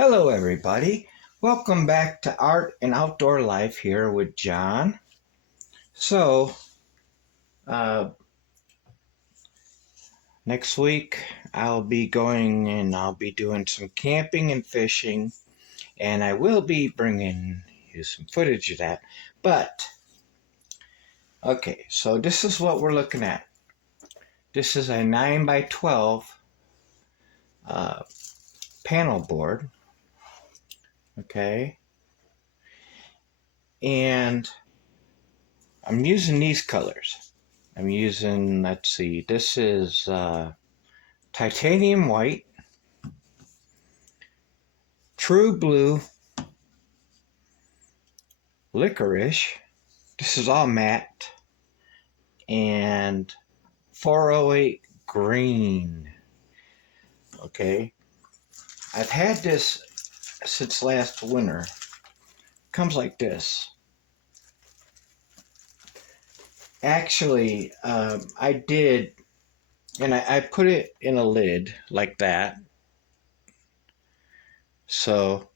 Hello everybody, welcome back to Art and Outdoor Life here with John. So, uh, next week I'll be going and I'll be doing some camping and fishing, and I will be bringing you some footage of that. But, okay, so this is what we're looking at. This is a 9 by 12 panel board, okay, and I'm using these colors. I'm using, let's see, this is titanium white, true blue, licorice, this is all matte, and 408 green. Okay, I've had this since last winter. Comes like this. Actually, I did, and I put it in a lid like that. So,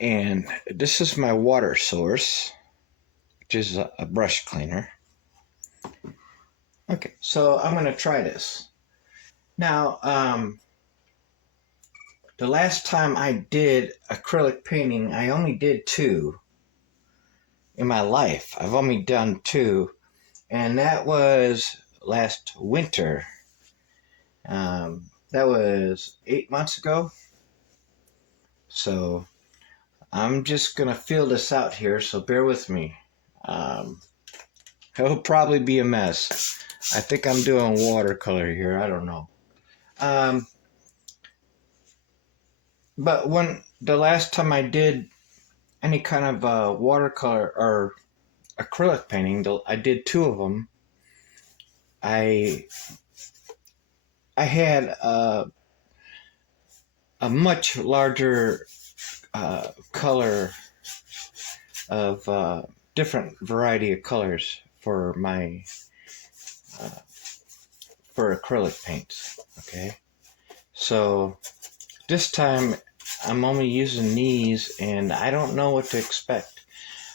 and this is my water source, which is a brush cleaner. Okay, so I'm going to try this. Now, the last time I did acrylic painting, I only did two in my life. I've only done two, and that was last winter. That was 8 months ago. So I'm just going to fill this out here, so bear with me. It'll probably be a mess. I think I'm doing watercolor here. I don't know. But when the last time I did any kind of watercolor or acrylic painting, I did two of them. I had a much larger color of different variety of colors for my for acrylic paints. Okay, so this time I'm only using these, and I don't know what to expect.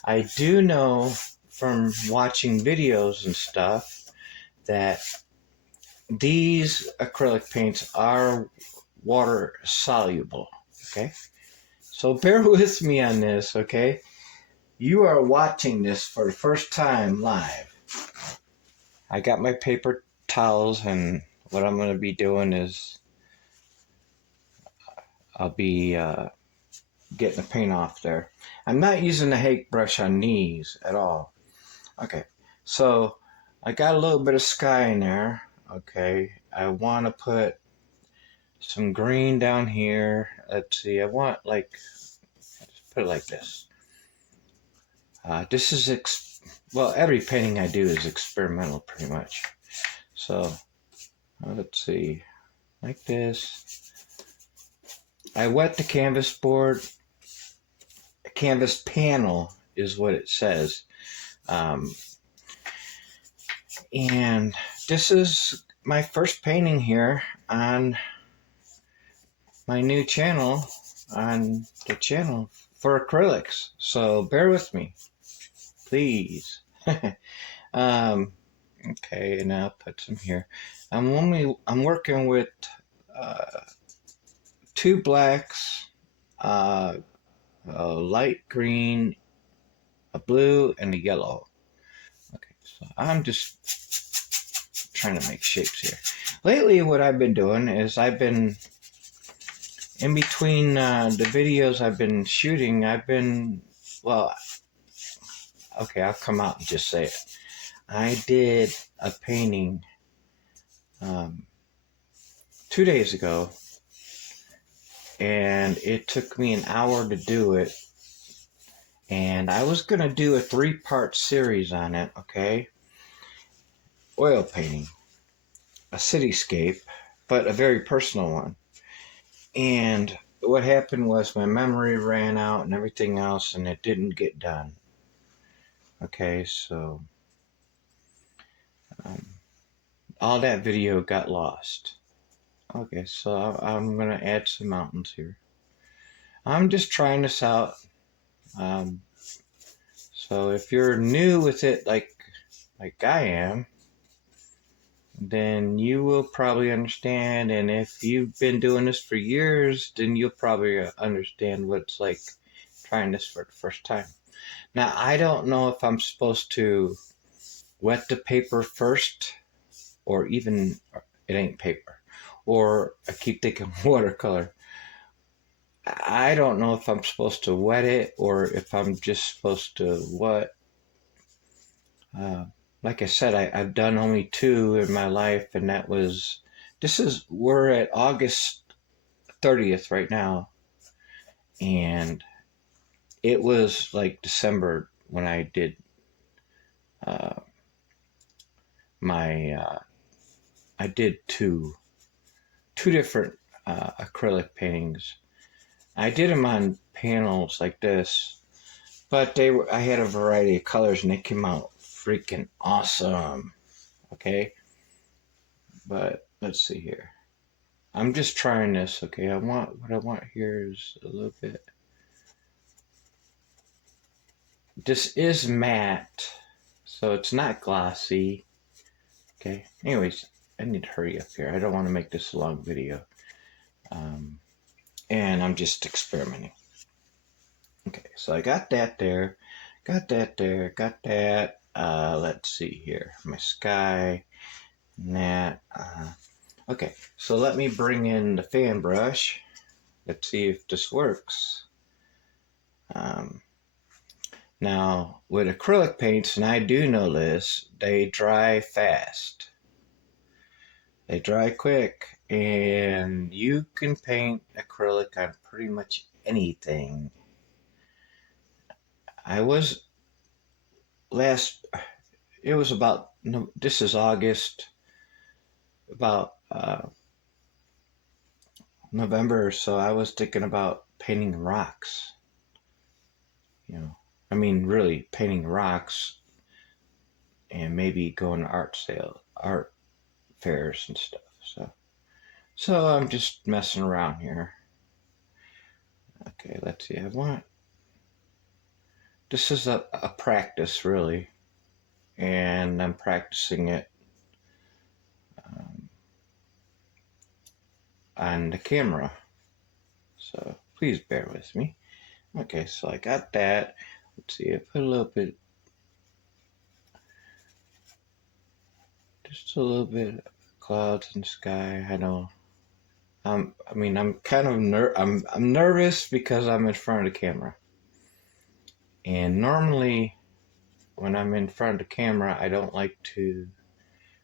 I do know from watching videos and stuff that these acrylic paints are water soluble. Okay, so bear with me on this. Okay, you are watching this for the first time live. I got my paper towels, and what I'm going to be doing is I'll be getting the paint off there. I'm not using the hake brush on these at all. Okay, so I got a little bit of sky in there. Okay, I want to put some green down here. Let's see, I want like, just put it like this. This is, well, every painting I do is experimental pretty much. So, let's see, like this. I wet the canvas board. Canvas panel is what it says. And this is my first painting here on my new channel, on the channel for acrylics. So bear with me, please. Okay, and I'll put some here. I'm working with two blacks, a light green, a blue, and a yellow. Okay, so I'm just trying to make shapes here. Lately, what I've been doing is I've been, in between the videos I've been shooting, well, okay, I'll come out and just say it. I did a painting 2 days ago, and it took me an hour to do it. And I was going to do a 3-part series on it, okay? Oil painting, a cityscape, but a very personal one. And what happened was my memory ran out and everything else, and it didn't get done. Okay, so all that video got lost. Okay, so I'm going to add some mountains here. I'm just trying this out. So if you're new with it, like I am, then you will probably understand. And if you've been doing this for years, then you'll probably understand what it's like trying this for the first time. Now, I don't know if I'm supposed to wet the paper first, or even it ain't paper, or I keep thinking watercolor. I don't know if I'm supposed to wet it or if I'm just supposed to what. Like I said, I've done only 2 in my life, and we're at August 30th right now, and it was like December when I did uh, I did two different acrylic paintings. I did them on panels like this, but I had a variety of colors, and they came out freaking awesome. Okay, but let's see here. I'm just trying this. Okay, what I want here is a little bit. This is matte, so it's not glossy. Okay. Anyways, I need to hurry up here. I don't want to make this a long video. And I'm just experimenting. Okay, so I got that there. Got that there. Got that. Let's see here. My sky. And that. Okay, so let me bring in the fan brush. Let's see if this works. Now, with acrylic paints, and I do know this, they dry fast. They dry quick, and you can paint acrylic on pretty much anything. It was about, this is August, about November or so, I was thinking about painting rocks. I mean, really painting rocks, and maybe going to art fairs and stuff. So I'm just messing around here. Okay, let's see. This is a practice, really, and I'm practicing it on the camera. So please bear with me. Okay, so I got that. Let's see, I put a little bit, just a little bit of clouds and sky. I know. I'm kind of I'm nervous because I'm in front of the camera. And normally, when I'm in front of the camera, I don't like to.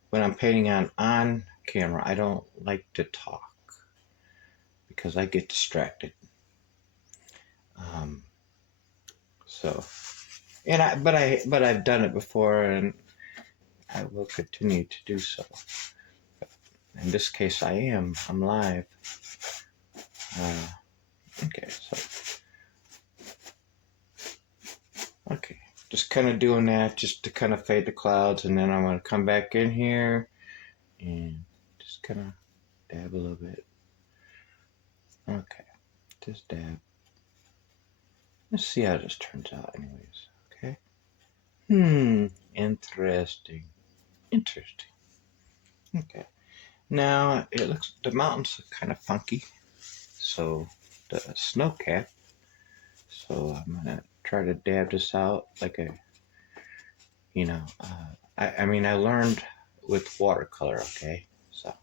When I'm painting on camera, I don't like to talk because I get distracted. But I've done it before, and I will continue to do so. In this case, I'm live. Okay, just kind of doing that just to kind of fade the clouds, and then I'm going to come back in here and just kind of dab a little bit. Okay, just dab. Let's see how this turns out anyways, okay? Interesting. Okay. Now, the mountains are kind of funky, so the snow cap. So I'm going to try to dab this out like I learned with watercolor, okay? So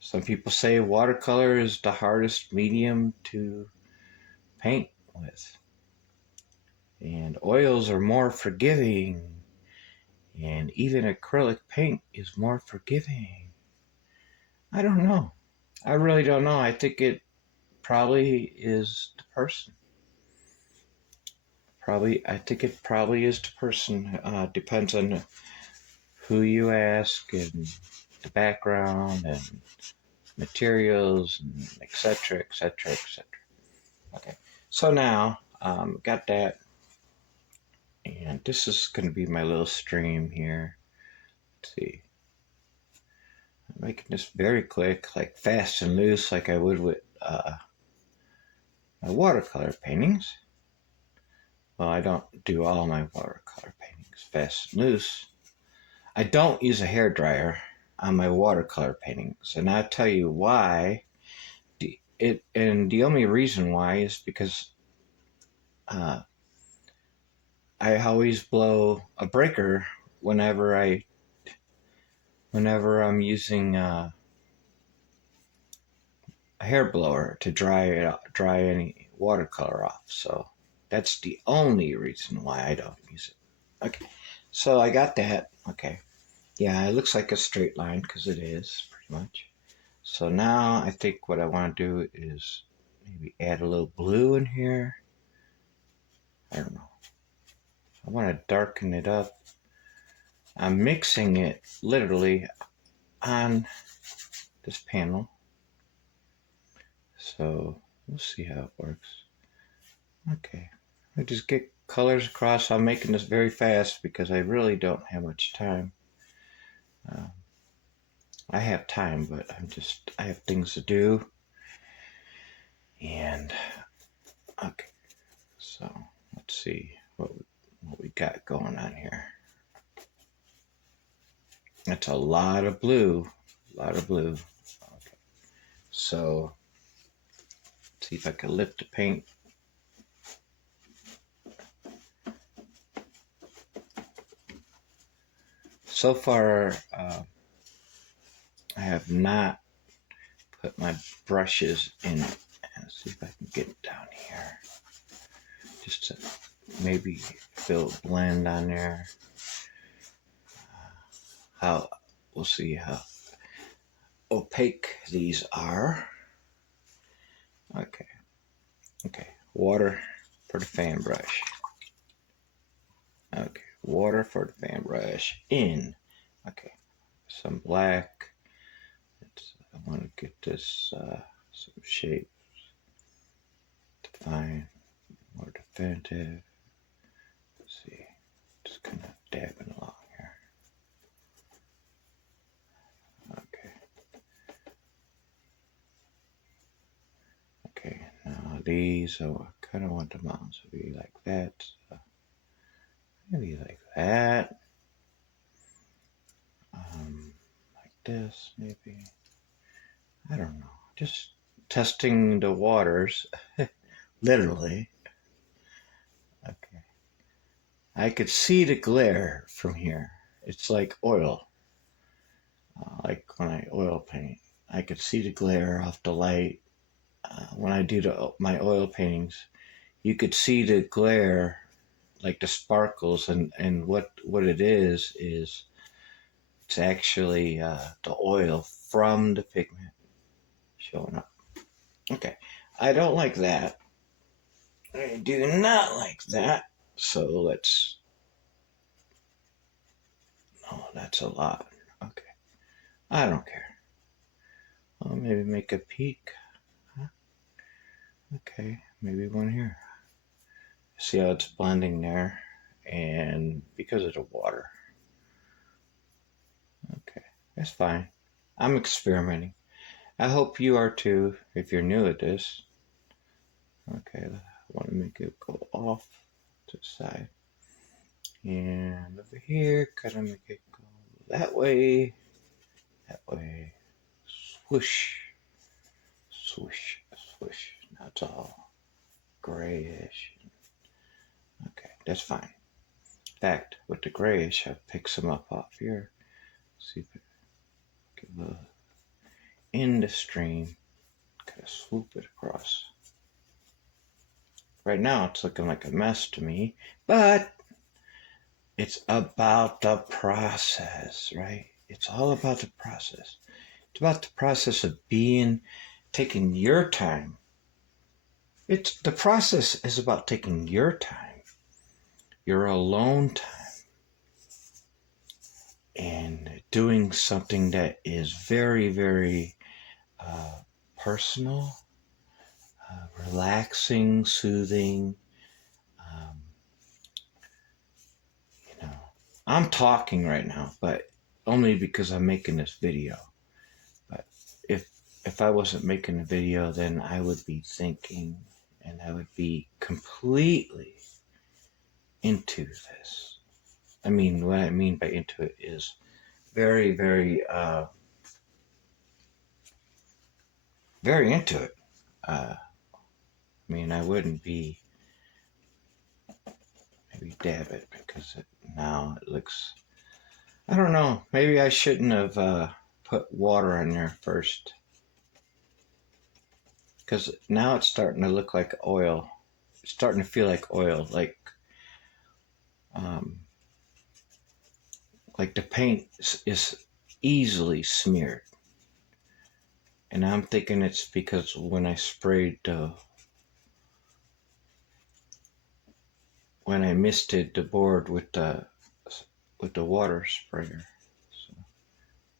some people say watercolor is the hardest medium to paint with. And oils are more forgiving. And even acrylic paint is more forgiving. I don't know. I really don't know. I think it probably is the person. I think it probably is the person. Depends on who you ask and the background and materials and etc. Okay, so now got that, and this is going to be my little stream here. Let's see. I'm making this very quick, like fast and loose, like I would with my watercolor paintings. Well, I don't do all my watercolor paintings fast and loose. I don't use a hairdryer on my watercolor paintings, and I'll tell you why. And the only reason why is because I always blow a breaker whenever I'm using a hair blower to dry any watercolor off. So that's the only reason why I don't use it. Okay, so I got that. Okay, yeah, it looks like a straight line because it is pretty much. So now I think what I want to do is maybe add a little blue in here. I don't know. I want to darken it up. I'm mixing it literally on this panel. So we'll see how it works. Okay, I just get colors across. I'm making this very fast because I really don't have much time. I have time, but I have things to do. And okay, so let's see what we got going on here. That's a lot of blue, Okay, so let's see if I can lift the paint. So far, I have not put my brushes in. Let's see if I can get down here. Just to maybe feel a blend on there. We'll see how opaque these are. Okay, water for the fan brush. Okay, water for the fan brush in. Okay, some black. I want to get this some shapes define, more definitive. Let's see, just kind of dabbing along here. Okay, now these, I kind of want the mountains to be like that. Maybe like that. Like this, maybe. I don't know. Just testing the waters, literally. Okay. I could see the glare from here. It's like oil. Like when I oil paint, I could see the glare off the light. When I do my oil paintings, you could see the glare, like the sparkles, and what it is it's actually the oil from the pigment showing up. Okay, I don't like that. I do not like that. So let's. Oh, that's a lot. Okay, I don't care. I'll maybe make a peak. Huh? Okay, maybe one here. See how it's blending there, and because of the water. Okay, that's fine. I'm experimenting. I hope you are too, if you're new at this. Okay, I want to make it go off to the side. And over here, kind of make it go that way, swoosh, swoosh, swoosh. Now it's all grayish. Okay, that's fine. In fact, with the grayish, I pick some up off here. See if I give a in the stream, kind of swoop it across. Right now, it's looking like a mess to me, but it's about the process, right? It's all about the process. It's about the process of taking your time. The process is about taking your time, your alone time, and doing something that is very, very personal, relaxing, soothing. I'm talking right now, but only because I'm making this video. But if if I wasn't making a video, then I would be thinking, and I would be completely into this. I mean, what I mean by into it is very, very into it. I mean, I wouldn't be, maybe dab it because now it looks, I don't know, maybe I shouldn't have put water in there first, because now it's starting to look like oil. It's starting to feel like oil, um, like the paint is easily smeared. And I'm thinking it's because when I sprayed when I misted the board with the water sprayer. So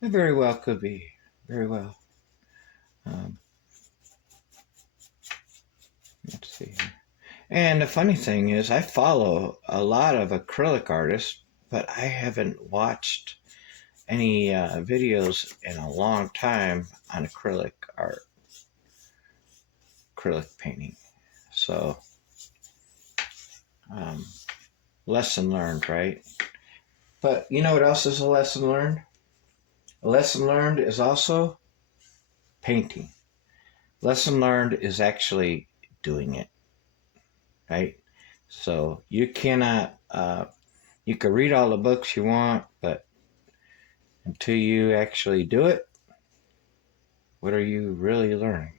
it very well could be, very well. Um, let's see here. And the funny thing is, I follow a lot of acrylic artists, but I haven't watched any videos in a long time on acrylic art, acrylic painting. So, lesson learned, right? But you know what else is a lesson learned? A lesson learned is also painting. Lesson learned is actually doing it, right? So you cannot, you can read all the books you want, but until you actually do it, what are you really learning?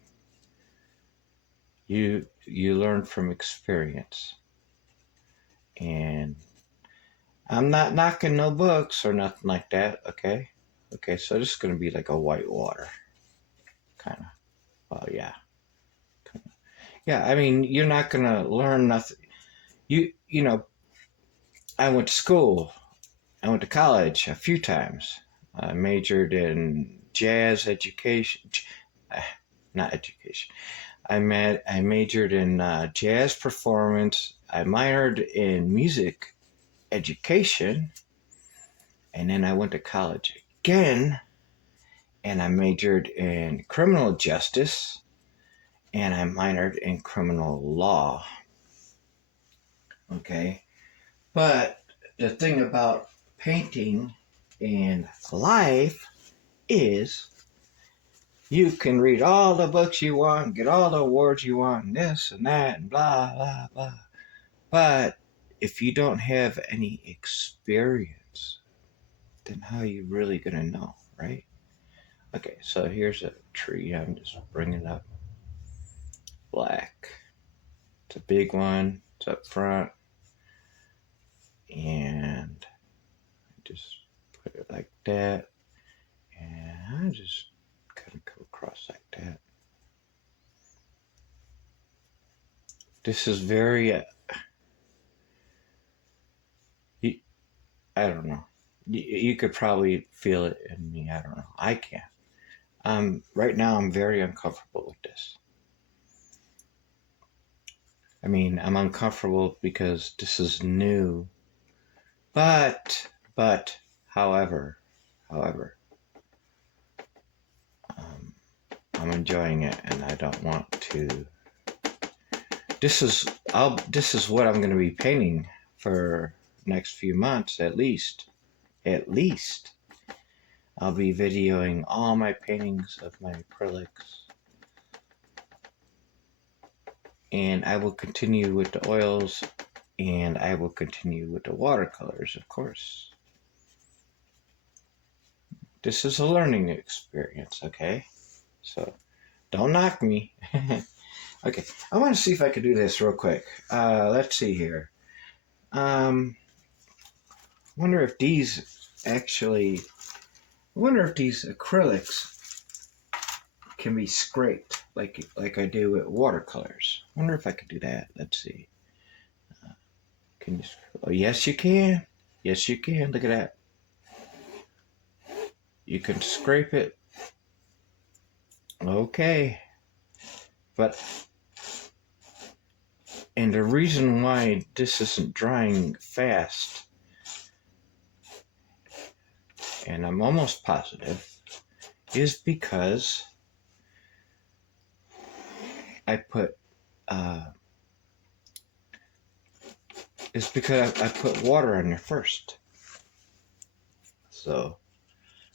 You learn from experience. And I'm not knocking no books or nothing like that, okay? Okay, so this is going to be like a white water, kind of. Well, yeah. Yeah, I mean, you're not going to learn nothing. You know, I went to school. I went to college a few times. I majored in jazz education. Not education. I majored in jazz performance. I minored in music education. And then I went to college again. And I majored in criminal justice. And I minored in criminal law. Okay. But the thing about painting and life is you can read all the books you want, get all the awards you want, and this and that, and blah, blah, blah. But if you don't have any experience, then how are you really going to know, right? Okay, so here's a tree. I'm just bringing up black. It's a big one. It's up front. And just put it like that. And I just kind of go across like that. This is very, I don't know. You could probably feel it in me. I don't know. I can't. Right now, I'm very uncomfortable with this. I mean, I'm uncomfortable because this is new. But, however, I'm enjoying it, and I don't want to. This is what I'm going to be painting for next few months, at least. At least. I'll be videoing all my paintings of my acrylics. And I will continue with the oils, and I will continue with the watercolors, of course. This is a learning experience, okay? So, don't knock me. Okay, I want to see if I can do this real quick. Let's see here. Wonder if these actually... I wonder if these acrylics can be scraped like I do with watercolors. I wonder if I could do that. Let's see. Can you? Oh, yes, you can. Yes, you can. Look at that. You can scrape it. Okay. But, and the reason why this isn't drying fast, and I'm almost positive, is because I put it's because I put water in there first. So,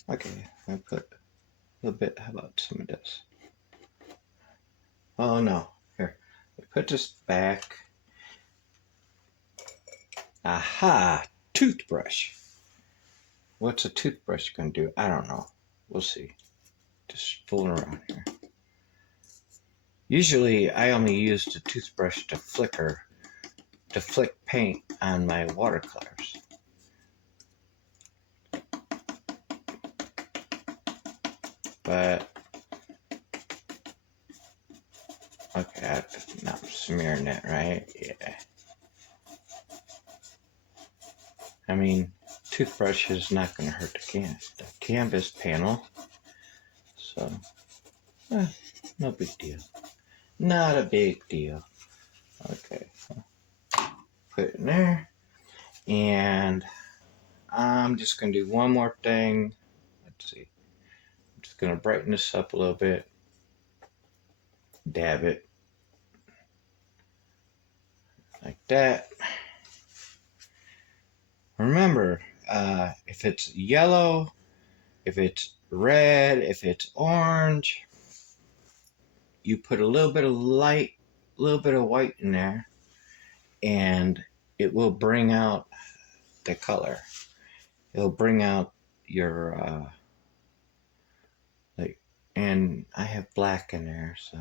okay, I put a little bit. How about some of this? Oh no, here. I put this back. Aha! Toothbrush. What's a toothbrush gonna do? I don't know. We'll see. Just fooling around here. Usually, I only use the toothbrush to flick paint on my watercolors. But okay, I'm not smearing it, right? Yeah. I mean, toothbrush is not going to hurt the canvas panel. So, no big deal. Not a big deal. Okay, so put it in there. And I'm just going to do one more thing. Let's see. I'm just going to brighten this up a little bit. Dab it. Like that. Remember, if it's yellow, if it's red, if it's orange, you put a little bit of light, a little bit of white in there, and it will bring out the color. It'll bring out your and I have black in there, so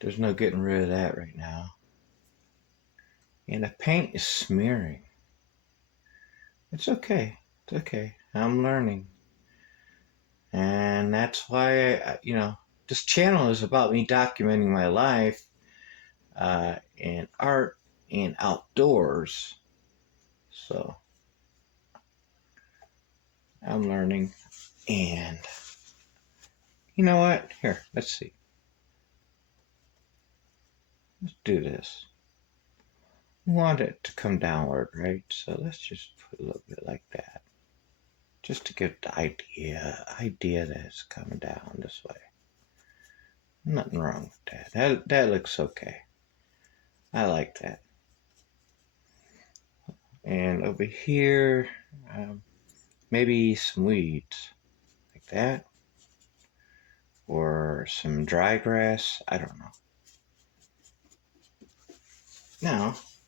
there's no getting rid of that right now. And the paint is smearing. It's okay. It's okay. I'm learning. And that's why, this channel is about me documenting my life and art and outdoors. So I'm learning. And you know what? Here, let's see. Let's do this. We want it to come downward, right? So let's just put a little bit like that. Just to get the idea that it's coming down this way. Nothing wrong with that. That looks okay. I like that. And over here, maybe some weeds like that. Or some dry grass. I don't know.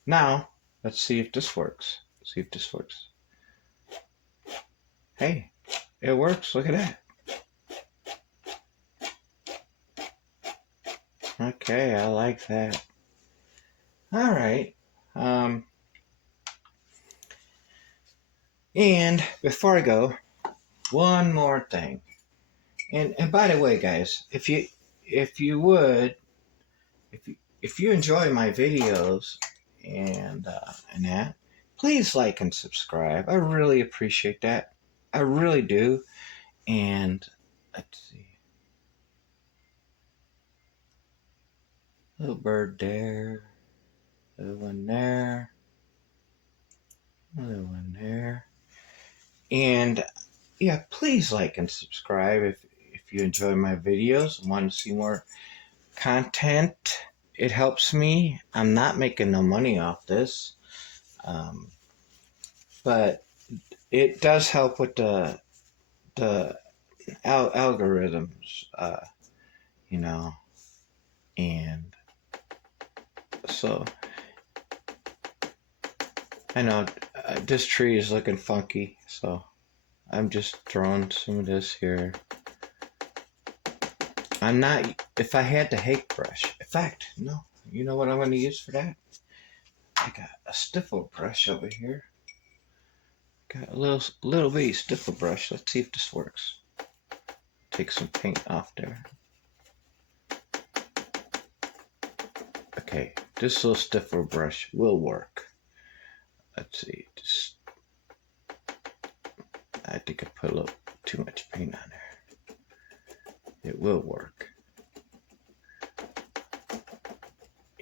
Now, let's see if this works. Hey, it works. Look at that. Okay, I like that. All right. And before I go, one more thing. And by the way, guys, if you enjoy my videos and that, please like and subscribe. I really appreciate that. I really do. And let's see. Little bird there. Little one there. Little one there. And yeah, please like and subscribe if you enjoy my videos and want to see more content. It helps me. I'm not making no money off this. But it does help with the algorithms, and so I know this tree is looking funky, so I'm just throwing some of this here. If I had the hake brush, in fact, no, you know what I'm going to use for that? I got a stiffer brush over here. Got a little bitty stiffer brush. Let's see if this works. Take some paint off there. Okay, this little stiffer brush will work. Let's see. I think I put a little too much paint on there. It will work.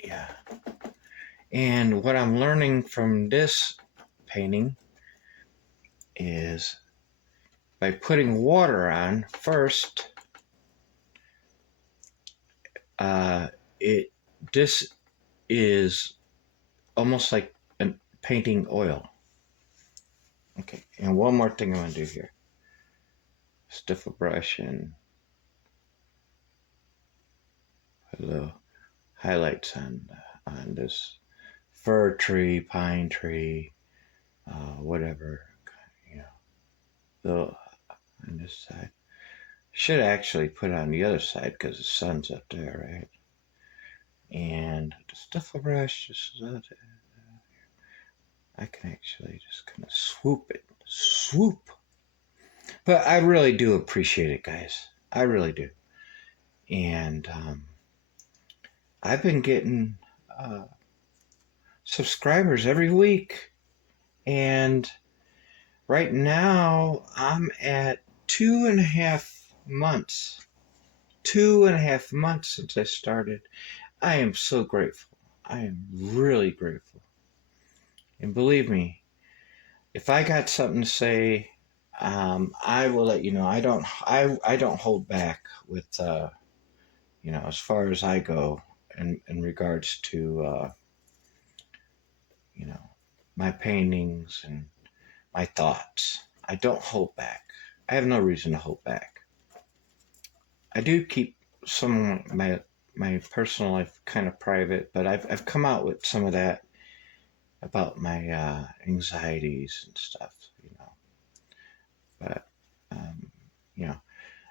Yeah. And what I'm learning from this painting is by putting water on first, This is almost like painting oil. Okay, and one more thing I'm going to do here. Stiff a brush and put a little highlights on this fir tree, pine tree, whatever, you know, the on this side. Should actually put it on the other side because the sun's up there, right? And the stuff a brush, just I can actually just kind of swoop it, swoop. But I really do appreciate it, guys. I really do. And I've been getting subscribers every week, and right now I'm at 2.5 months. 2.5 months since I started. I am so grateful. I am really grateful. And believe me, if I got something to say, I will let you know. I don't hold back with as far as I go in regards to my paintings and my thoughts. I don't hold back. I have no reason to hold back. I do keep some of my personal life kind of private, but I've come out with some of that about my anxieties and stuff, But you know,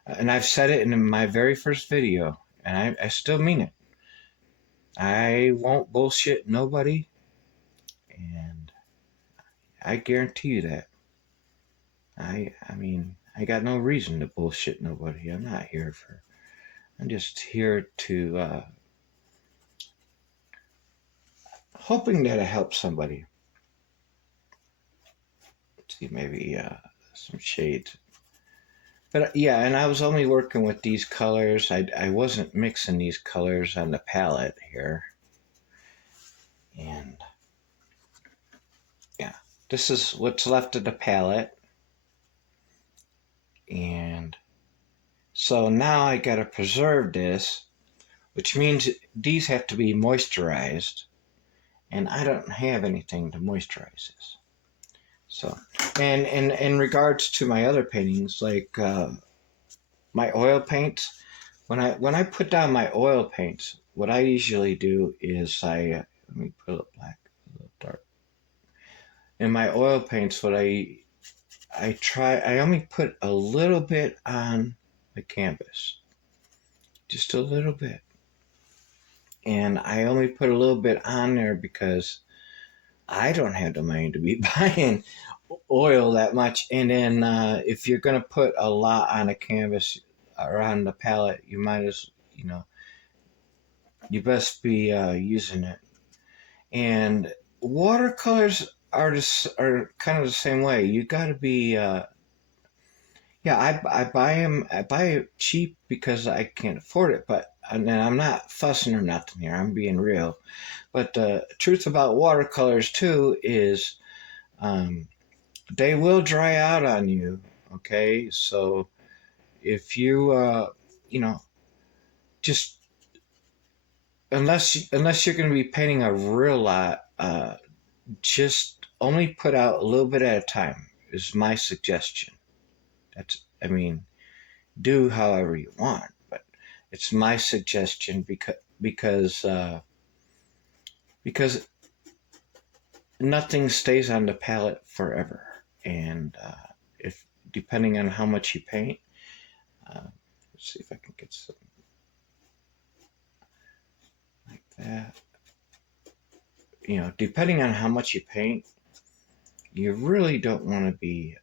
and I've said it in my very first video, and I still mean it. I won't bullshit nobody, and I guarantee you that. I mean, I got no reason to bullshit nobody. I'm just here to hoping that I help somebody. Let's see, maybe some shades. But yeah, and I was only working with these colors. I wasn't mixing these colors on the palette here. And yeah, this is what's left of the palette. And so now I got to preserve this, which means these have to be moisturized. And I don't have anything to moisturize this. So, and in regards to my other paintings, like my oil paints, when I put down my oil paints, what I usually do is let me put a little black, a little dark. In my oil paints, I only put a little bit on the canvas, just a little bit. And I only put a little bit on there because I don't have the money to be buying oil that much. And then if you're going to put a lot on a canvas or on the palette, you might as, you best be using it. And watercolors are kind of the same way. You got to be, I buy them. I buy it cheap because I can't afford it. And I'm not fussing or nothing here. I'm being real. But the truth about watercolors too is, they will dry out on you. Okay, so if you, just unless you're going to be painting a real lot, just only put out a little bit at a time is my suggestion. Do however you want, but it's my suggestion because nothing stays on the palette forever, and if depending on how much you paint, let's see if I can get some like that. Depending on how much you paint, you really don't want to be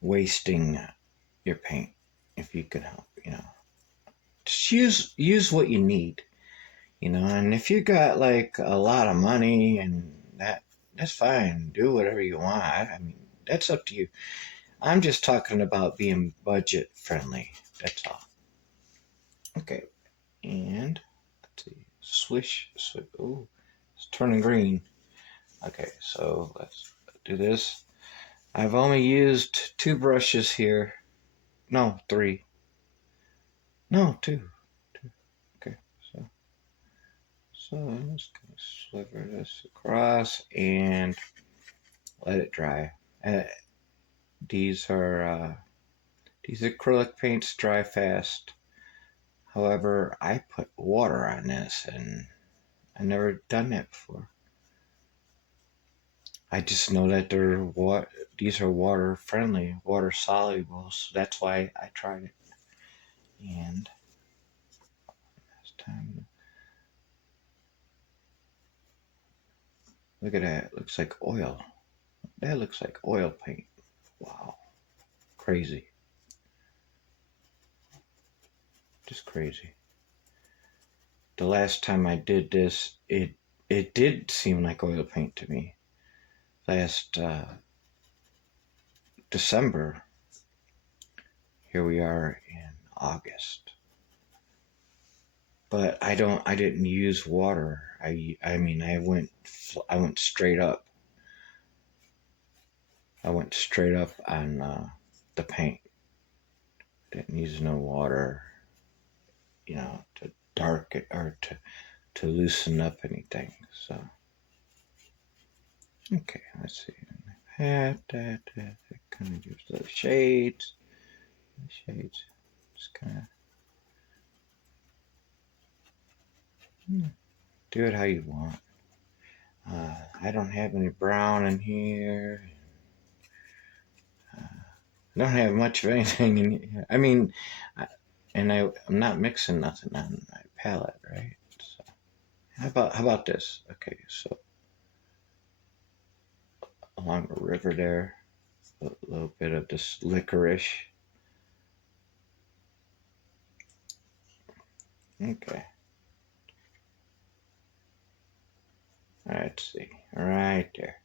wasting your paint if you can help. Just use what you need. And if you got like a lot of money and that's fine. Do whatever you want. I mean, that's up to you. I'm just talking about being budget friendly. That's all. Okay, and let's see. Swish. Oh, it's turning green. Okay, so let's do this. I've only used 2 brushes here. No, 3. No, two. Two. Okay, so I'm just gonna sliver this across and let it dry. Uh, these acrylic paints dry fast. However, I put water on this, and I never done that before. I just know that these are water friendly, water soluble, so that's why I tried it. And this time, look at that. It looks like oil. That looks like oil paint. Wow. Crazy. Just crazy. The last time I did this, it did seem like oil paint to me. Last December, here we are in August. But I didn't use water. I mean, I went straight up. I went straight up on the paint. Didn't use no water, to dark it or to loosen up anything. So, okay, let's see. That kind of gives the shades. Just kind of do it how you want. I don't have any brown in here. I don't have much of anything in here. I mean, I'm not mixing nothing on my palette, right? So, how about this? Okay, so along the river there, a little bit of this licorice. Okay. Let's see. Right there.